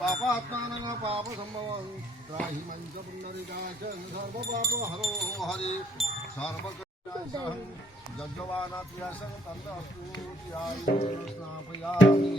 पापात्मानं पाप संभवं त्राहि मंच पुंडरीकाचं सर्व पाप हरो हरे सर्व कल्याणं जगवानात्यासं तंदस्तु त्याई स्नापयामि।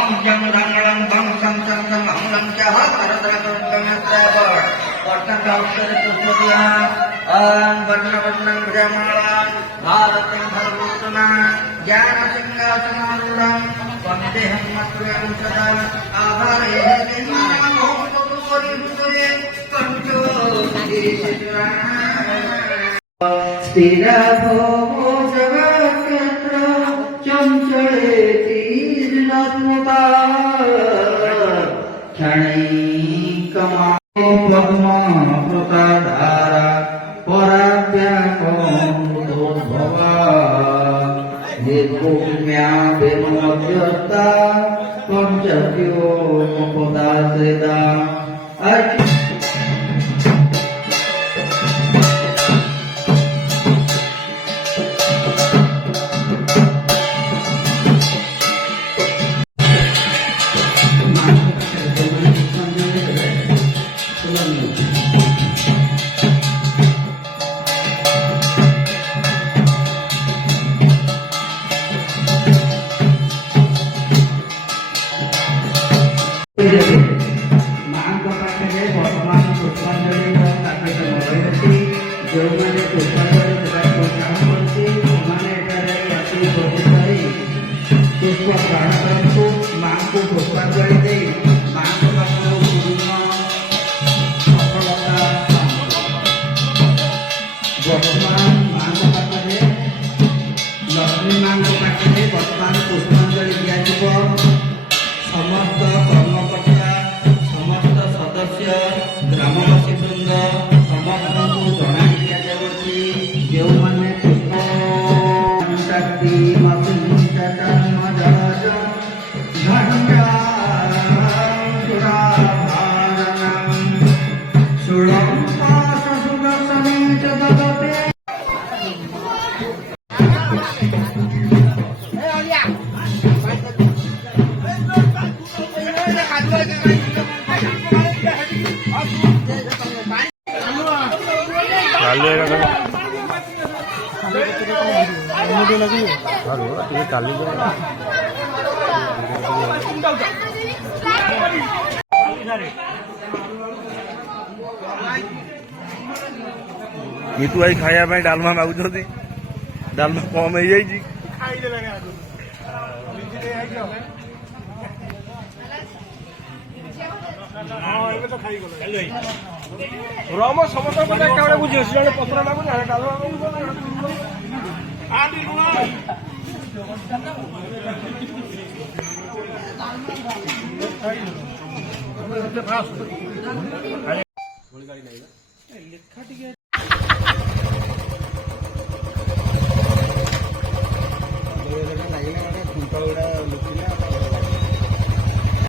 Om jang lang lang bang sang sang sang lang lang jahat, tara tara tara tara tara वर्णकाक्षर पुष्पतिया ओम वर्णवर्णं भजमाला भारतं धर्मोत्तमा ज्ञान सिंहासनारूढं वन्देहं मत्र्यं सदा आभारे स्थिरा भोमो जगत्क्षेत्र चञ्चलेति रत्नता क्षणैकमा पद्मप्रताधारा पराव्याकोद्भवा निर्भूम्या विमोच्यता पञ्चव्योपदाश्रिता मांग पाखे वर्तमान पुष्पांजलि कार्यक्रम रही जो मैंने पुष्पांजलि प्रोत्साहन करती पुष्प ग्रहण करतु माँ को पुष्पांजलि दे माँ को पूर्ण सफलता वर्तमान माँ पाखे लक्ष्मी माँ पाखे वर्तमान पुष्पांजलि दिया समस्त कर्मकर्ता समस्त सदस्य ग्रामवासी वृंद समस्त को जना दिखाई जो मैंने पुष्प शक्ति मितु भाई खाया डालमा मागुଛନ୍ତି डालमा कम हो जाइए रम समस्त क्या बुझे पत्र डालमा ଲାଗିଲା ଗୋଟେ ଖୁଣ୍ଟ ଗୁଡ଼ା